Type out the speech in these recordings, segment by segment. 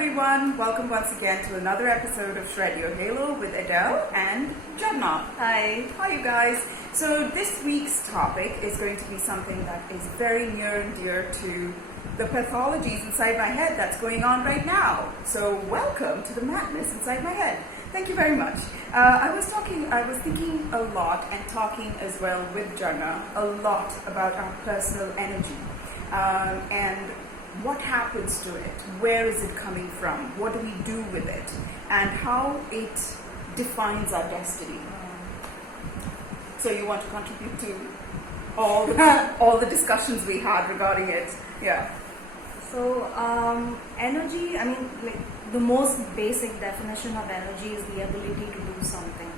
everyone, welcome once again to another episode of Shred Your Halo with Edel and Jharna. Hi. Hi you guys. So this week's topic is going to be something that is very near and dear to the pathologies inside my head that's going on right now. So welcome to the madness inside my head. Thank you very much. I was thinking a lot and talking as well with Jharna a lot about our personal energy and what happens to it, where is it coming from, what do we do with it, and how it defines our destiny. So you want to contribute to all the discussions we had regarding it? Yeah. So energy, the most basic definition of energy is the ability to do something.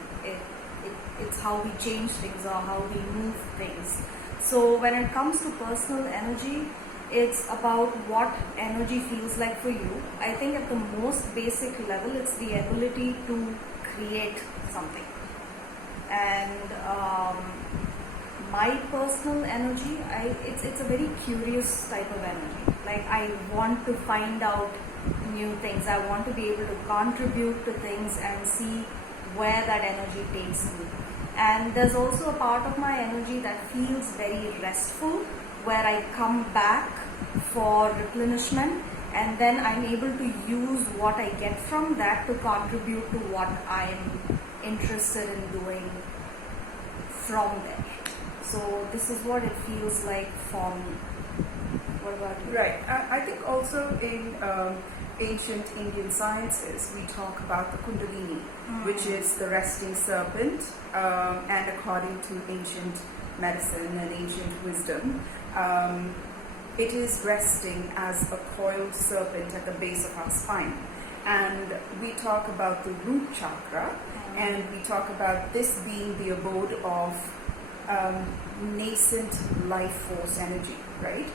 It's how we change things or how we move things. So when it comes to personal energy, it's about what energy feels like for you. I think at the most basic level, it's the ability to create something. And my personal energy, it's a very curious type of energy. Like, I want to find out new things. I want to be able to contribute to things and see where that energy takes me. And there's also a part of my energy that feels very restful, where I come back for replenishment, and then I'm able to use what I get from that to contribute to what I'm interested in doing from there. So this is what it feels like for me. What about you? Right. I think also in ancient Indian sciences, we talk about the Kundalini, which is the resting serpent, and according to ancient medicine and ancient wisdom, it is resting as a coiled serpent at the base of our spine. And we talk about the root chakra, and we talk about this being the abode of nascent life force energy, right?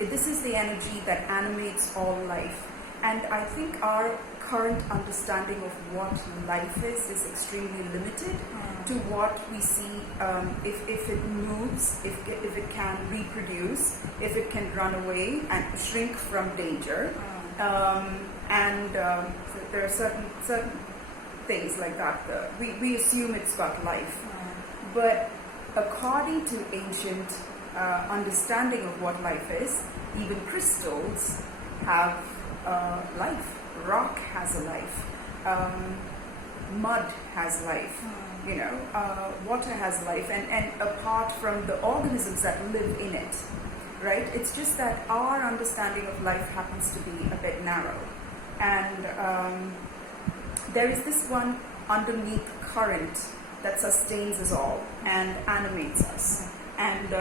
This is the energy that animates all life. And I think our current understanding of what life is extremely limited to what we see. If it moves, if it can reproduce, if it can run away and shrink from danger, so there are certain things like that. We assume it's got life, but according to ancient understanding of what life is, even crystals have life. Rock has a life. Mud has life. Water has life, and apart from the organisms that live in it, right? It's just that our understanding of life happens to be a bit narrow, and there is this one underneath current that sustains us all and animates us, and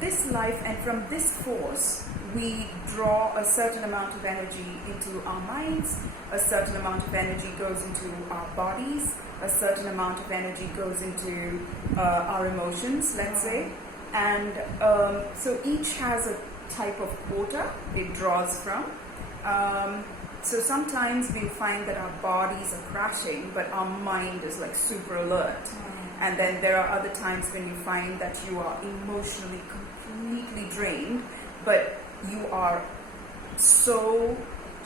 this life, and from this force we draw a certain amount of energy into our minds, a certain amount of energy goes into our bodies, a certain amount of energy goes into our emotions, let's say, and so each has a type of quota it draws from. So sometimes we find that our bodies are crashing, but our mind is like super alert. And then there are other times when you find that you are emotionally completely drained, but you are so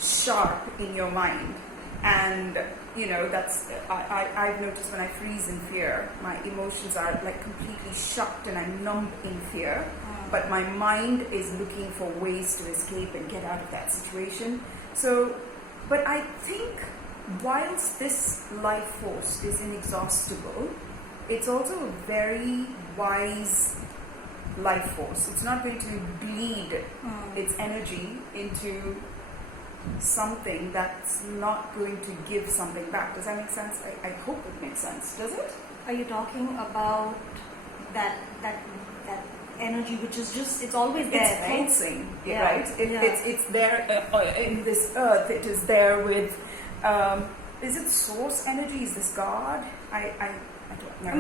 sharp in your mind. And that's I've noticed when I freeze in fear, my emotions are like completely shocked and I'm numb in fear, but my mind is looking for ways to escape and get out of that situation. So, but I think whilst this life force is inexhaustible, it's also a very wise life force. It's not going to bleed its energy into something that's not going to give something back. Does that make sense? I hope it makes sense. Does it? Are you talking about that energy which is just, it's always there, it's right? Pulsing, yeah. Right? It's there in this earth. It is there with, is it source energy? Is this God? I don't know.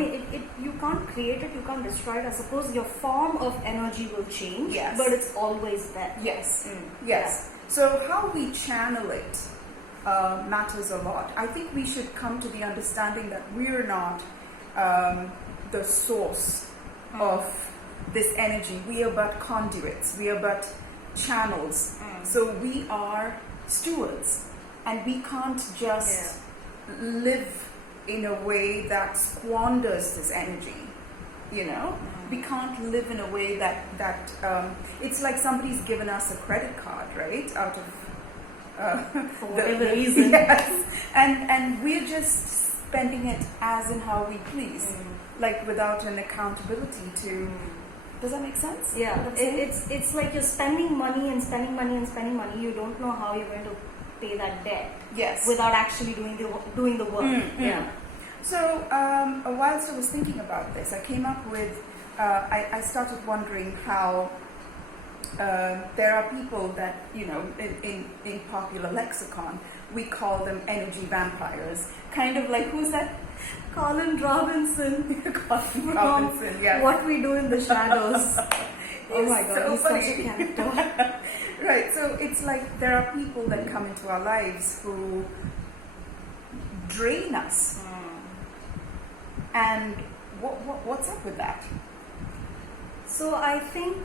You can't create it, you can't destroy it. I suppose your form of energy will change, yes, but it's always there. Yes, yes. Yeah. So how we channel it matters a lot. I think we should come to the understanding that we're not the source of this energy. We are but conduits. We are but channels. So we are stewards, and we can't just live in a way that squanders this energy. You know, we can't live in a way that it's like somebody's given us a credit card, right? Out of for whatever reason. Yes, and we're just spending it as in how we please, like without an accountability to. Does that make sense? Yeah, it's like you're spending money and spending money and spending money. You don't know how you're going to pay that debt. Yes. Without actually doing the work. Yeah. So whilst I was thinking about this, I came up with. I started wondering how there are people that, you know, in popular lexicon, we call them energy vampires. Kind of like, who's that? Colin Robinson. Colin Robinson, yes. What We Do in the Shadows. Oh my God, so he's funny. such a character. Right, so it's like there are people that come into our lives who drain us. And what's up with that? So I think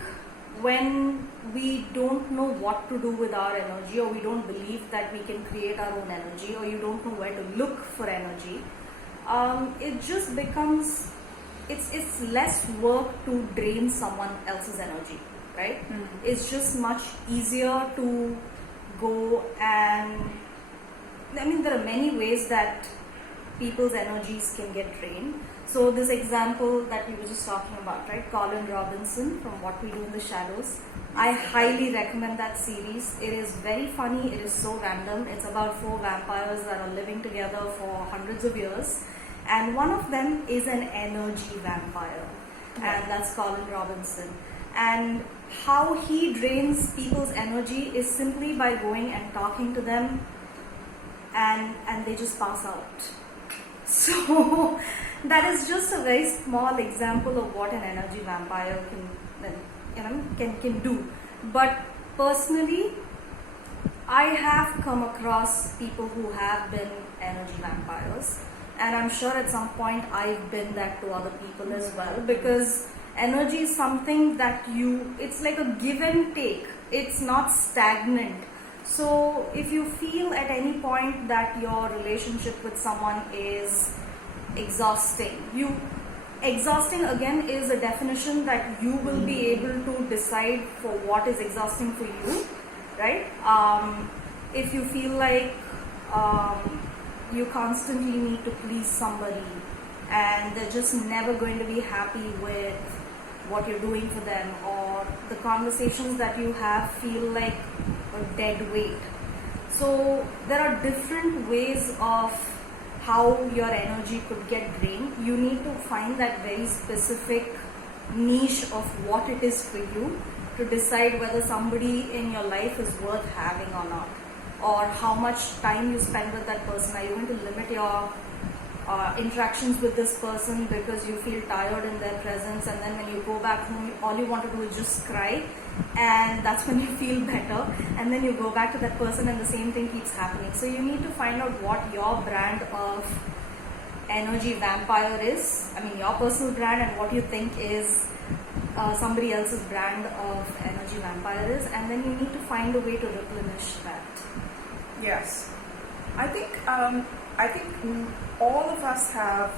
when we don't know what to do with our energy, or we don't believe that we can create our own energy, or you don't know where to look for energy, it just becomes, it's less work to drain someone else's energy, right? It's just much easier to go and, I mean, there are many ways that people's energies can get drained. So this example that we were just talking about, right? Colin Robinson from What We Do in the Shadows. I highly recommend that series. It is very funny. It is so random. It's about 4 vampires that are living together for hundreds of years. And one of them is an energy vampire. And that's Colin Robinson. And how he drains people's energy is simply by going and talking to them, and they just pass out. So that is just a very small example of what an energy vampire can do. But personally, I have come across people who have been energy vampires, and I'm sure at some point I've been that to other people as well, because energy is something that it's like a give and take. It's not stagnant. So if you feel at any point that your relationship with someone is exhausting, exhausting again is a definition that you will be able to decide for what is exhausting for you, right? If you feel like you constantly need to please somebody and they're just never going to be happy with what you're doing for them, or the conversations that you have feel like a dead weight. So there are different ways of how your energy could get drained. You need to find that very specific niche of what it is for you to decide whether somebody in your life is worth having or not, or how much time you spend with that person. Are you going to limit your interactions with this person because you feel tired in their presence, and then when you go back home all you want to do is just cry, and that's when you feel better, and then you go back to that person and the same thing keeps happening. So you need to find out what your brand of energy vampire is, I mean your personal brand, and what you think is somebody else's brand of energy vampire is, and then you need to find a way to replenish that. Yes, I think all of us have,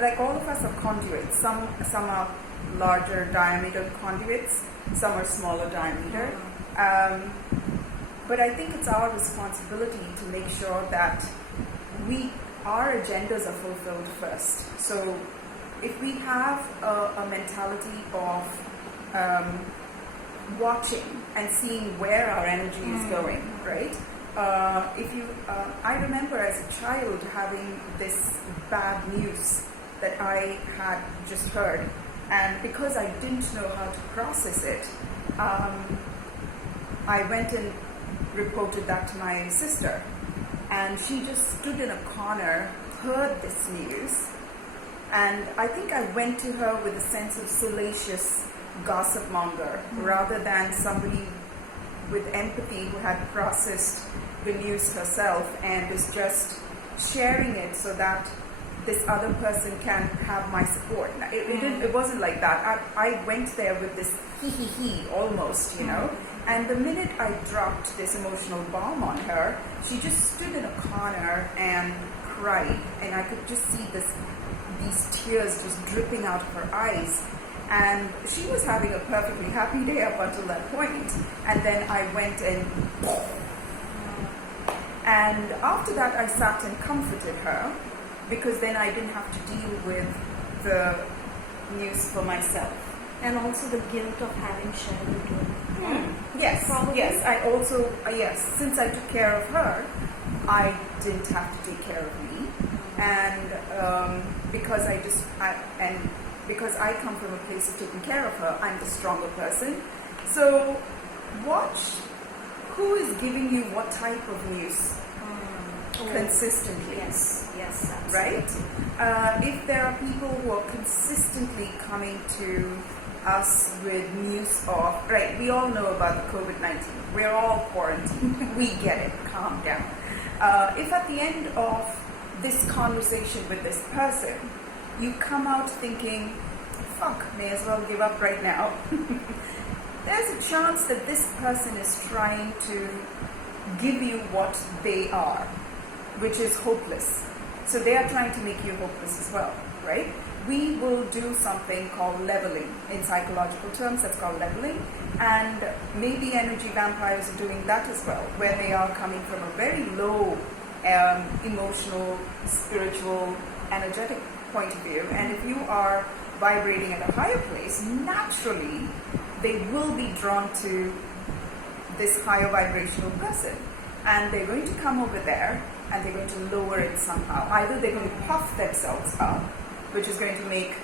like all of us are conduits. Some are larger diameter conduits, some are smaller diameter. But I think it's our responsibility to make sure that our agendas are fulfilled first. So if we have a mentality of watching and seeing where our energy is going, right? I remember as a child having this bad news that I had just heard, and because I didn't know how to process it, I went and reported that to my sister, and she just stood in a corner, heard this news, and I think I went to her with a sense of salacious gossip monger rather than somebody with empathy who had processed the news herself and is just sharing it so that this other person can have my support. It wasn't like that. I went there with this hee almost, you know. And the minute I dropped this emotional bomb on her, she just stood in a corner and cried, and I could just see these tears just dripping out of her eyes. And she was having a perfectly happy day up until that point. And then I went and after that I sat and comforted her, because then I didn't have to deal with the news for myself. And also the guilt of having shared it with her. Yes, probably. yes. I also, since I took care of her, I didn't have to take care of me. And because because I come from a place of taking care of her, I'm the stronger person. So watch who is giving you what type of news consistently. Yes, absolutely. Right? If there are people who are consistently coming to us with news of, right, we all know about the COVID-19. We're all quarantined. We get it. Calm down. If at the end of this conversation with this person, you come out thinking, fuck, may as well give up right now. There's a chance that this person is trying to give you what they are, which is hopeless. So they are trying to make you hopeless as well, right? We will do something called leveling. In psychological terms, that's called leveling. And maybe energy vampires are doing that as well, where they are coming from a very low emotional, spiritual, energetic point of view. And if you are vibrating at a higher place, naturally, they will be drawn to this higher vibrational person. And they're going to come over there and they're going to lower it somehow. Either they're going to puff themselves up, which is going to make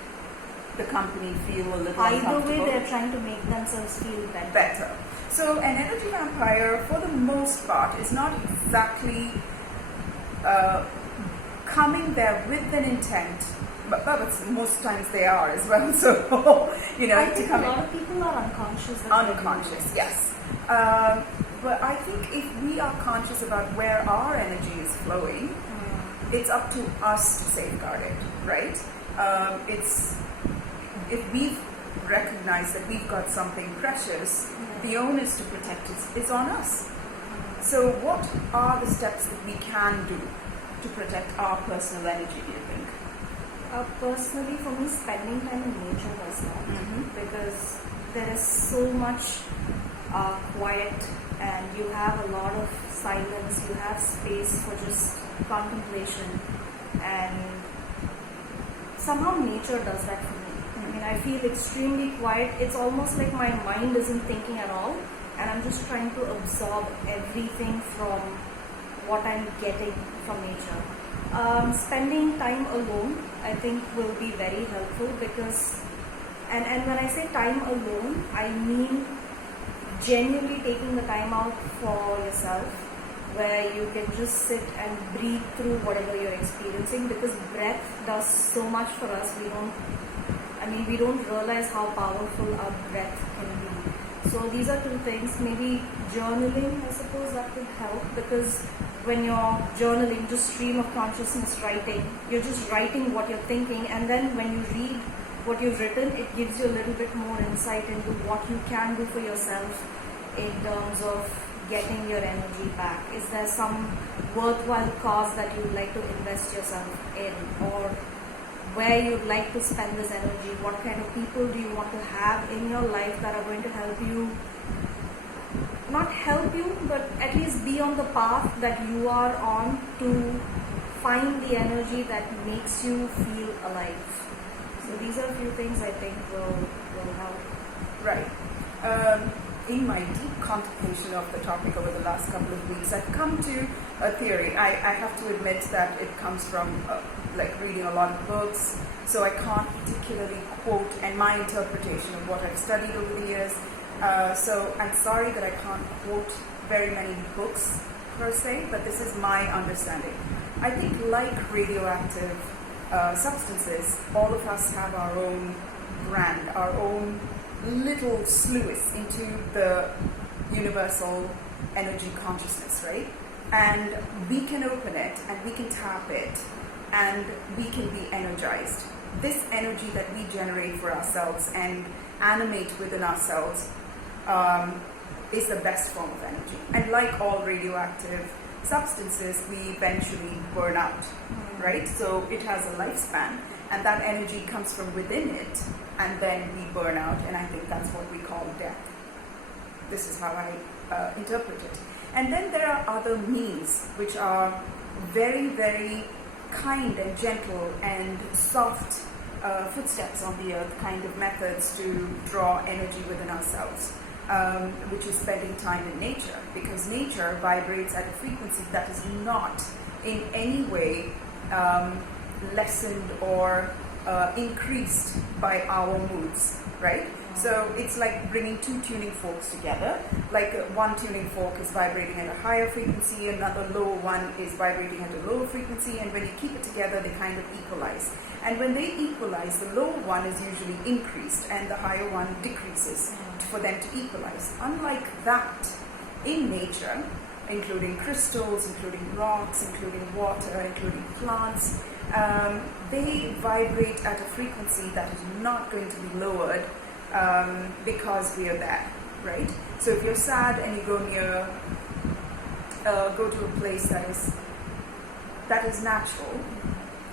the company feel a little uncomfortable. Either way, they're trying to make themselves feel better. So an energy vampire, for the most part, is not exactly coming there with an intent, but most times they are as well. So, you know, I think a lot of people are unconscious. Unconscious, yes. But I think if we are conscious about where our energy is flowing, it's up to us to safeguard it, right? If we've recognized that we've got something precious, the onus to protect it is on us. So what are the steps that we can do to protect our personal energy, do you think? Personally, for me, spending time in nature does not, because there is so much quiet, and you have a lot of silence, you have space for just contemplation, and somehow nature does that for me. I mean, I feel extremely quiet. It's almost like my mind isn't thinking at all, and I'm just trying to absorb everything from what I'm getting from nature. Spending time alone, I think, will be very helpful, because, and when I say time alone, I mean genuinely taking the time out for yourself, where you can just sit and breathe through whatever you're experiencing, because breath does so much for us. We don't realize how powerful our breath can be. So these are two things. Maybe journaling, I suppose that could help, because when you're journaling, just stream of consciousness writing, you're just writing what you're thinking, and then when you read what you've written, it gives you a little bit more insight into what you can do for yourself in terms of getting your energy back. Is there some worthwhile cause that you'd like to invest yourself in, or where you'd like to spend this energy? What kind of people do you want to have in your life that are going to help you, not help you, but at least be on the path that you are on, to find the energy that makes you feel alive. So these are a few things I think will help. Right. In my deep contemplation of the topic over the last couple of weeks, I've come to a theory. I have to admit that it comes from reading a lot of books, so I can't particularly quote and my interpretation of what I've studied over the years. So I'm sorry that I can't quote very many books per se, but this is my understanding. I think like radioactive substances, all of us have our own brand, our own little sluice into the universal energy consciousness, right? And we can open it and we can tap it and we can be energized. This energy that we generate for ourselves and animate within ourselves is the best form of energy. And like all radioactive substances, we eventually burn out, right? So it has a lifespan, and that energy comes from within it, and then we burn out, and I think that's what we call death. This is how I interpret it. And then there are other means which are very, very kind and gentle and soft footsteps on the earth kind of methods to draw energy within ourselves, which is spending time in nature, because nature vibrates at a frequency that is not in any way lessened or increased by our moods, right? So it's like bringing two tuning forks together. Like one tuning fork is vibrating at a higher frequency, another lower one is vibrating at a lower frequency, and when you keep it together, they kind of equalize. And when they equalize, the lower one is usually increased and the higher one decreases for them to equalize. Unlike that, in nature, including crystals, including rocks, including water, including plants, they vibrate at a frequency that is not going to be lowered because we are there, right? So if you're sad and you go to a place that is natural,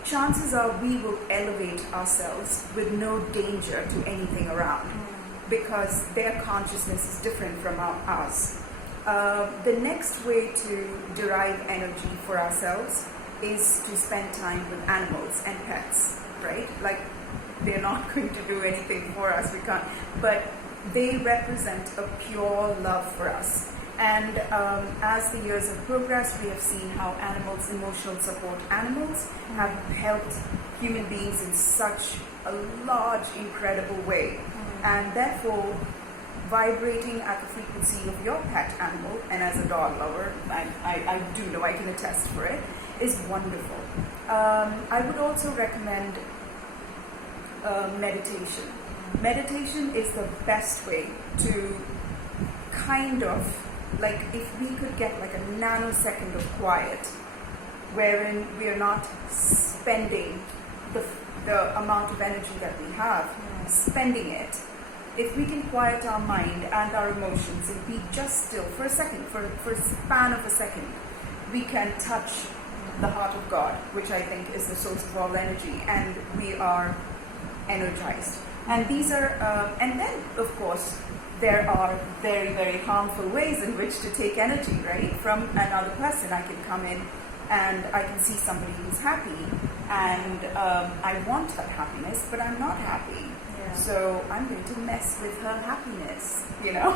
chances are we will elevate ourselves with no danger to anything around, because their consciousness is different from ours. The next way to derive energy for ourselves is to spend time with animals and pets, right? Like, they're not going to do anything for us, we can't, but they represent a pure love for us. And as the years have progressed, we have seen how animals, emotional support animals, have helped human beings in such a large, incredible way. And therefore, vibrating at the frequency of your pet animal, and as a dog lover, I do know, I can attest for it, is wonderful. I would also recommend meditation. Meditation is the best way to kind of, like, if we could get like a nanosecond of quiet, wherein we are not spending the amount of energy that we have, spending it. If we can quiet our mind and our emotions and be just still for a second, for a span of a second, we can touch the heart of God, which I think is the source of all energy, and we are energized. And these are, and then of course, there are very, very harmful ways in which to take energy, right? From another person. I can come in and I can see somebody who's happy, and I want that happiness, but I'm not happy. So I'm going to mess with her happiness, you know.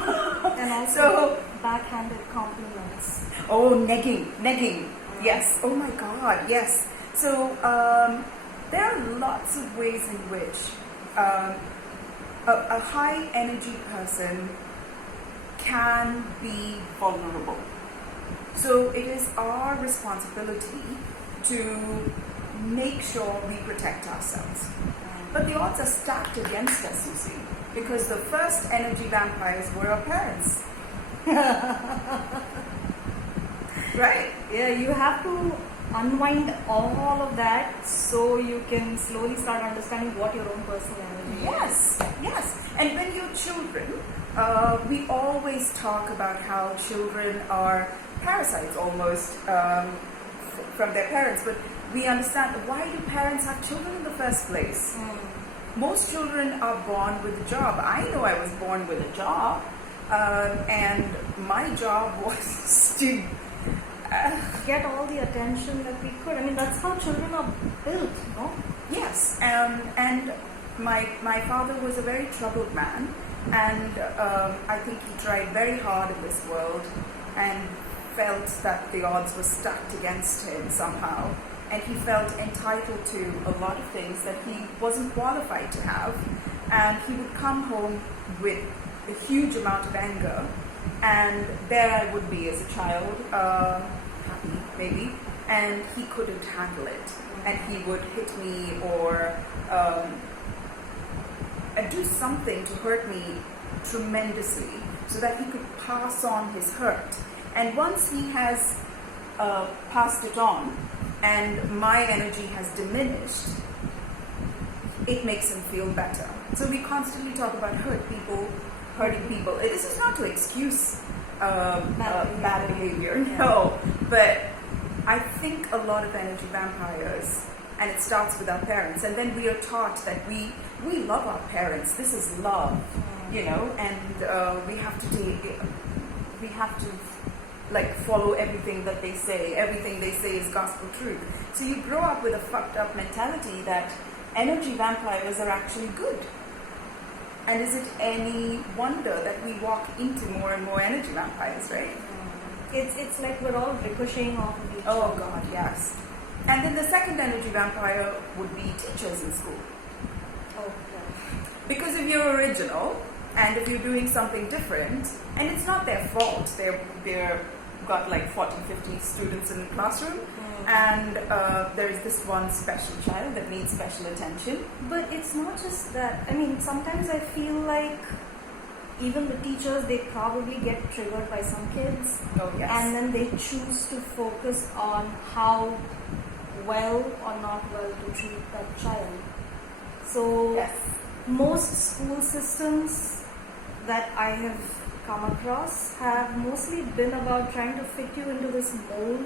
And also so, backhanded compliments. Oh, negging. Yes. Oh my God. Yes. So there are lots of ways in which a high energy person can be vulnerable. So it is our responsibility to make sure we protect ourselves. But the odds are stacked against us, you see, because the first energy vampires were our parents. Right? Yeah, you have to unwind all of that so you can slowly start understanding what your own personal energy is. Yes. And when you're children, we always talk about how children are parasites almost from their parents, but we understand, why do parents have children in the first place? Most children are born with a job. I know I was born with a job, and my job was to get all the attention that we could. I mean, that's how children are built, no? Yes, and my father was a very troubled man, and I think he tried very hard in this world and felt that the odds were stacked against him somehow, and he felt entitled to a lot of things that he wasn't qualified to have, and he would come home with a huge amount of anger, and there I would be as a child, happy maybe, and he couldn't handle it, and he would hit me or do something to hurt me tremendously so that he could pass on his hurt. And once he has passed it on, and my energy has diminished, it makes him feel better. So we constantly talk about hurting people. This is not to excuse bad behavior, no. But I think a lot of energy vampires, and it starts with our parents, and then we are taught that we love our parents. This is love, and we have to like follow everything that they say. Everything they say is gospel truth. So you grow up with a fucked up mentality that energy vampires are actually good. And is it any wonder that we walk into more and more energy vampires, right? It's like we're all ricocheting off of each Oh other. God, yes. And then the second energy vampire would be teachers in school. Oh, yeah. Because if you're original and if you're doing something different, and it's not their fault, they're got like 40, 50 students in the classroom, and there's this one special child that needs special attention. But it's not just that. I mean, sometimes I feel like even the teachers, they probably get triggered by some kids. Oh, yes. And then they choose to focus on how well or not well to treat that child. So Yes. most school systems that I have come across have mostly been about trying to fit you into this mold,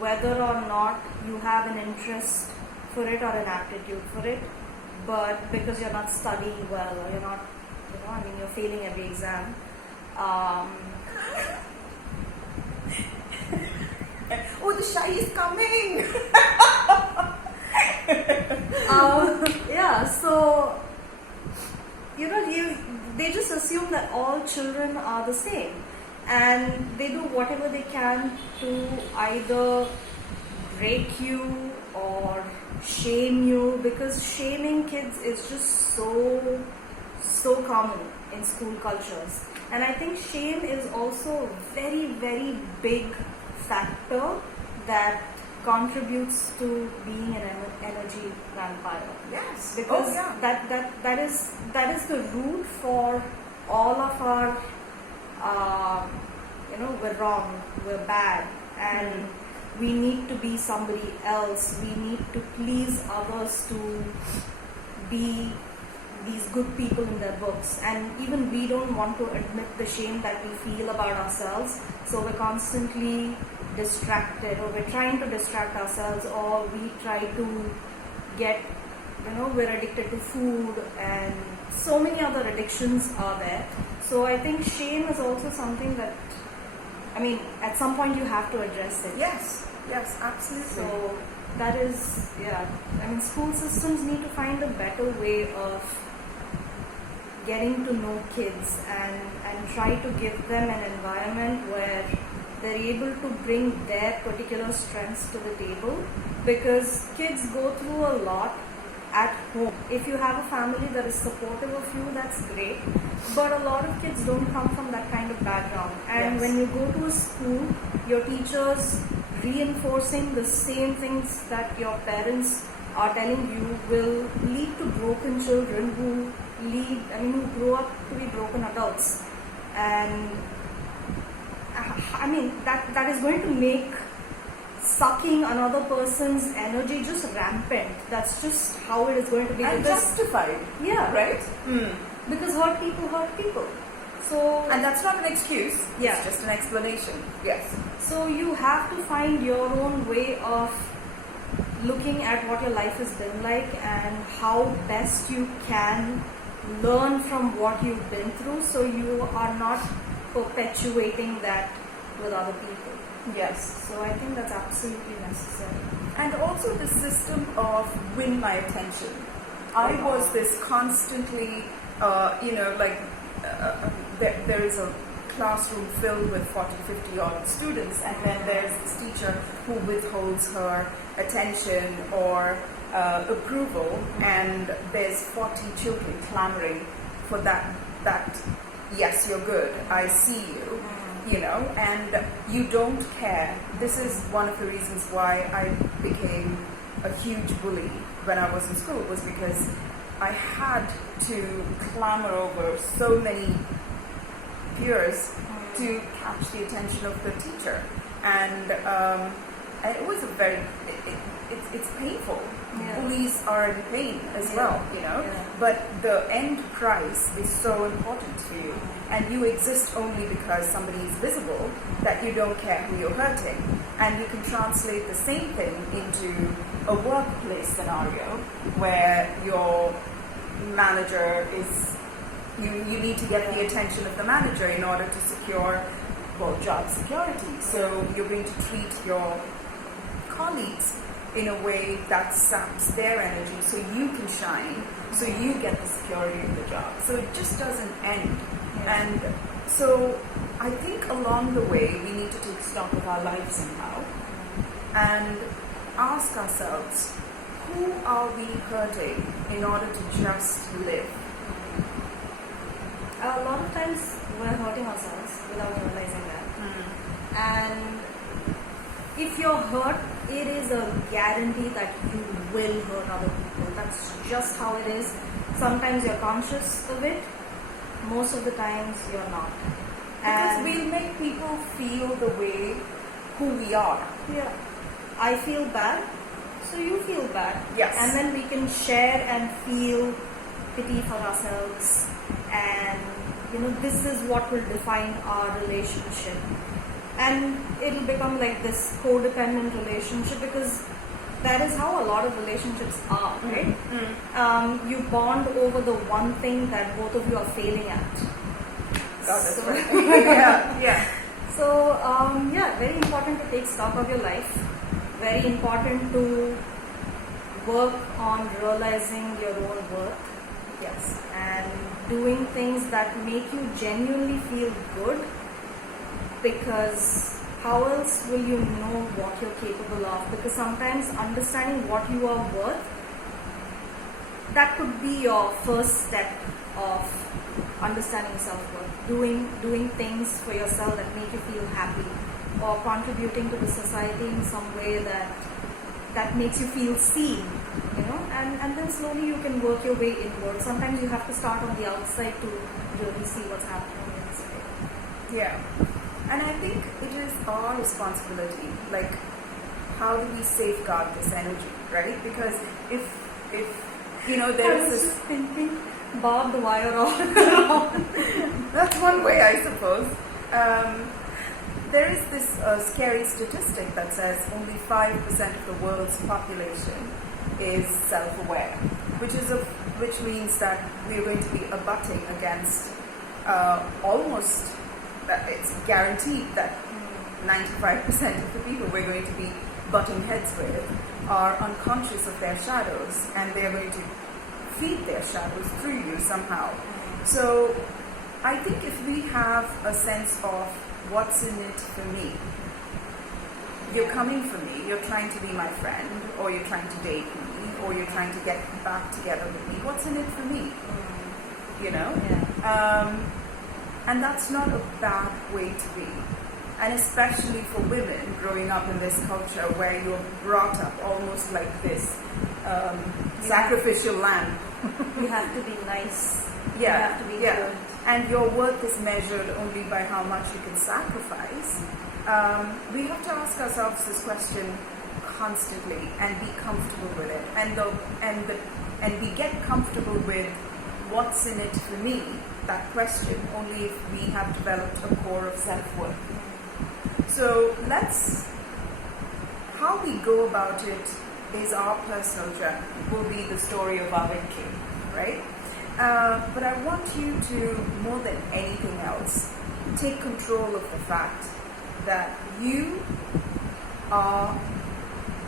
whether or not you have an interest for it or an aptitude for it. But because you're not studying well, or you're not, you're failing every exam. Oh, the shy is coming! Yeah, so they just assume that all children are the same, and they do whatever they can to either break you or shame you, because shaming kids is just so common in school cultures. And I think shame is also a very, very big factor that contributes to being an energy vampire. Yes. Because oh, yeah. that is the root for all of our we're wrong, we're bad, and we need to be somebody else. We need to please others to be these good people in their books, and even we don't want to admit the shame that we feel about ourselves, so we're constantly distracted, or we're trying to distract ourselves, or we try to get, we're addicted to food, and so many other addictions are there. So I think shame is also something that, at some point you have to address it. Yes, absolutely. So that is, school systems need to find a better way of getting to know kids and try to give them an environment where they're able to bring their particular strengths to the table, because kids go through a lot at home. If you have a family that is supportive of you, that's great, but a lot of kids don't come from that kind of background, and Yes. when you go to a school, your teachers reinforcing the same things that your parents are telling you will lead to broken children who grow up to be broken adults. And that is going to make sucking another person's energy just rampant. That's just how it is going to be. And justified. Yeah. Right? Because hurt people. So, And that's not an excuse. Yeah. It's just an explanation. Yes. so you have to find your own way of looking at what your life has been like and how best you can learn from what you've been through, so you are not perpetuating that with other people. Yes. So I think that's absolutely necessary. And also the system of win my attention. I was this constantly, there is a classroom filled with 40, 50 odd students, and then there's this teacher who withholds her attention or approval, and there's 40 children clamoring for that, yes, you're good, I see you, and you don't care. This is one of the reasons why I became a huge bully when I was in school, was because I had to clamor over so many peers to catch the attention of the teacher. And And it was a very, it's painful. Yeah. Bullies are in pain as well, you know. Yeah. But the end price is so important to you, and you exist only because somebody is visible, that you don't care who you're hurting. And you can translate the same thing into a workplace scenario where your manager is, you need to get the attention of the manager in order to secure, well, job security. So you're going to treat your colleagues in a way that saps their energy so you can shine, so you get the security of the job. So it just doesn't end. Yeah. And so I think along the way we need to take stock of our lives somehow and ask ourselves, who are we hurting in order to just live? A lot of times we're hurting ourselves without realizing that. And if you're hurt, it is a guarantee that you will hurt other people. That's just how it is. Sometimes you're conscious of it, most of the times you're not. Because we make people feel the way who we are. Yeah. I feel bad, so you feel bad. Yes. And then we can share and feel pity for ourselves. And, this is what will define our relationship. And it'll become like this codependent relationship, because that is how a lot of relationships are, right? You bond over the one thing that both of you are failing at. That's right. Yeah. So, very important to take stock of your life. Very important to work on realizing your own worth. Yes. And doing things that make you genuinely feel good, because how else will you know what you're capable of? Because sometimes understanding what you are worth, that could be your first step of understanding self-worth. Doing things for yourself that make you feel happy, or contributing to the society in some way that makes you feel seen, and then slowly you can work your way inward. Sometimes you have to start on the outside to really see what's happening on the inside. Yeah. And I think it is our responsibility, like, how do we safeguard this energy, right? Because if there is this... just thinking, barbed wire all around. That's one way, I suppose. There is this scary statistic that says only 5% of the world's population is self-aware, which means that we're going to be abutting against almost... it's guaranteed that 95% of the people we're going to be butting heads with are unconscious of their shadows, and they're going to feed their shadows through you somehow. So I think if we have a sense of what's in it for me, you're coming for me, you're trying to be my friend, or you're trying to date me, or you're trying to get back together with me, what's in it for me? Yeah. And that's not a bad way to be. And especially for women growing up in this culture where you're brought up almost like this sacrificial lamb. You have to be nice. Yeah, you have to be good. And your worth is measured only by how much you can sacrifice. We have to ask ourselves this question constantly and be comfortable with it. And we get comfortable with what's in it for me, that question, only if we have developed a core of self-worth. So how we go about it is our personal journey, will be the story of our victory, right? But I want you to, more than anything else, take control of the fact that you are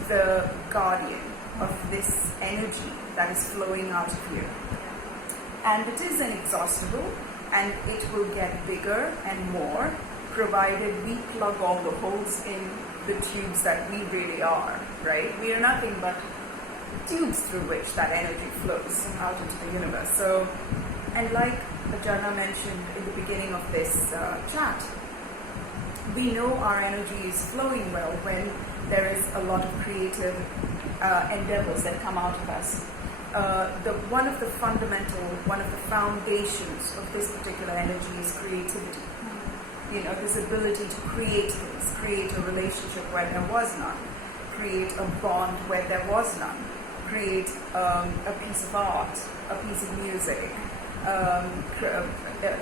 the guardian of this energy that is flowing out of you. And it is inexhaustible, and it will get bigger and more, provided we plug all the holes in the tubes that we really are, right? We are nothing but tubes through which that energy flows out into the universe. So, and like Jharna mentioned in the beginning of this chat, we know our energy is flowing well when there is a lot of creative endeavors that come out of us. One of the foundations of this particular energy is creativity. This ability to create things, create a relationship where there was none. create a bond where there was none, create a piece of art, a piece of music.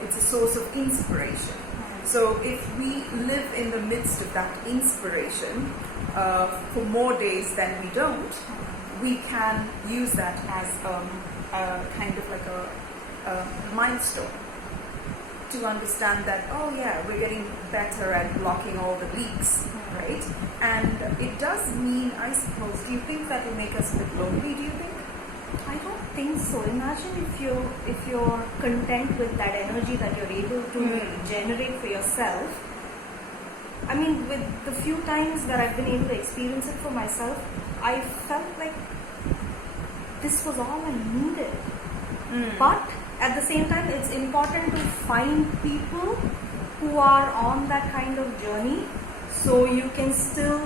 It's a source of inspiration. So if we live in the midst of that inspiration for more days than we don't, we can use that as a kind of like a milestone to understand that, oh yeah, we're getting better at blocking all the leaks, right? And it does mean, I suppose, do you think that will make us a bit lonely, do you think? I don't think so. Imagine if you're content with that energy that you're able to generate for yourself. I mean, with the few times that I've been able to experience it for myself, I felt like this was all I needed. But at the same time, it's important to find people who are on that kind of journey, so you can still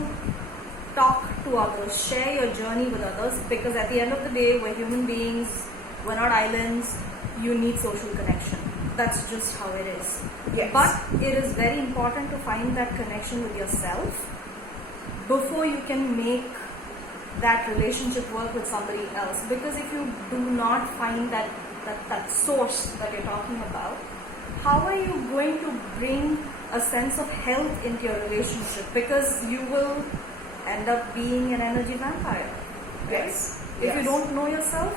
talk to others, share your journey with others, because at the end of the day, we're human beings, we're not islands, you need social connection. That's just how it is. Yes. But it is very important to find that connection with yourself before you can make that relationship work with somebody else. Because if you do not find that source that you're talking about, how are you going to bring a sense of health into your relationship? Because you will end up being an energy vampire. Yes. If you don't know yourself,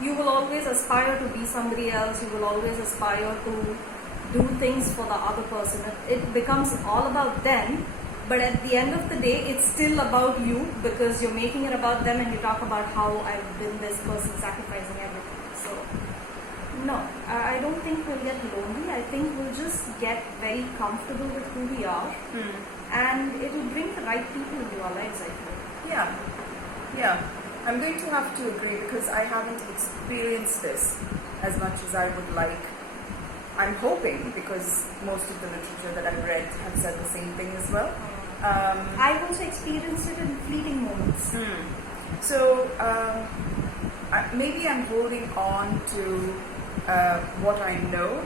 you will always aspire to be somebody else. You will always aspire to do things for the other person. It becomes all about them, but at the end of the day, it's still about you, because you're making it about them, and you talk about how I've been this person sacrificing everything. So, no, I don't think we'll get lonely. I think we'll just get very comfortable with who we are, and it will bring the right people into our lives, I feel. Yeah. I'm going to have to agree, because I haven't experienced this as much as I would like. I'm hoping, because most of the literature that I've read have said the same thing as well. I've also experienced it in fleeting moments. So maybe I'm holding on to what I know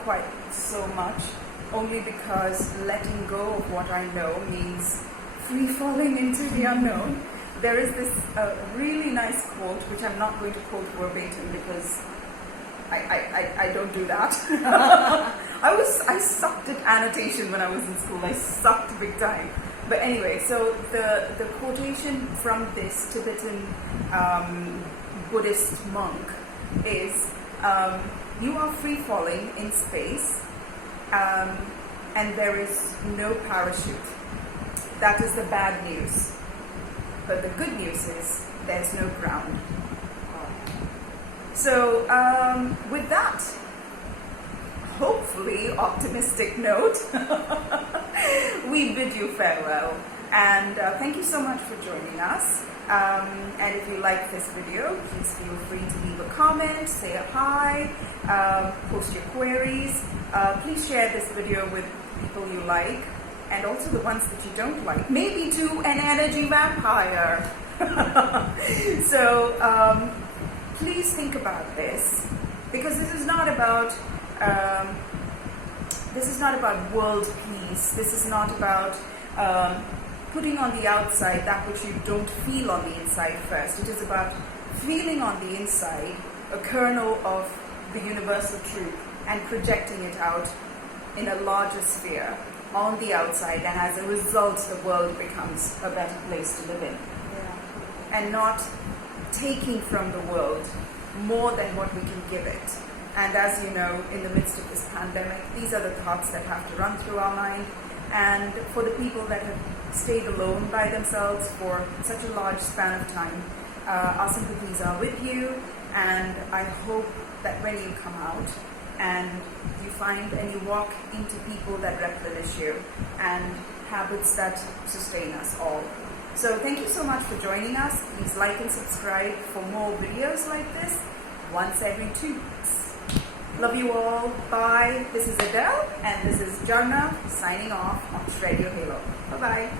quite so much, only because letting go of what I know means free falling into the unknown. There is this really nice quote, which I'm not going to quote verbatim, because I don't do that. I sucked at annotation when I was in school. I sucked big time. But anyway, so the quotation from this Tibetan Buddhist monk is, you are free falling in space, and there is no parachute. That is the bad news. But the good news is there's no ground. So with that hopefully optimistic note, we bid you farewell. And thank you so much for joining us. And if you like this video, please feel free to leave a comment, say a hi, post your queries. Please share this video with people you like, and also the ones that you don't like, maybe to an energy vampire. So please think about this, because this is not about world peace. This is not about putting on the outside that which you don't feel on the inside first. It is about feeling on the inside a kernel of the universal truth and projecting it out in a larger sphere on the outside, and as a result the world becomes a better place to live in. Yeah. And not taking from the world more than what we can give it. And as you know, in the midst of this pandemic, these are the thoughts that have to run through our mind. And for the people that have stayed alone by themselves for such a large span of time, our sympathies are with you, and I hope that when you come out and you find and you walk into people that replenish you and habits that sustain us all. So thank you so much for joining us. Please like and subscribe for more videos like this once every 2 weeks. Love you all. Bye. This is Edel, and this is Jharna signing off on Radio Halo. Bye-bye.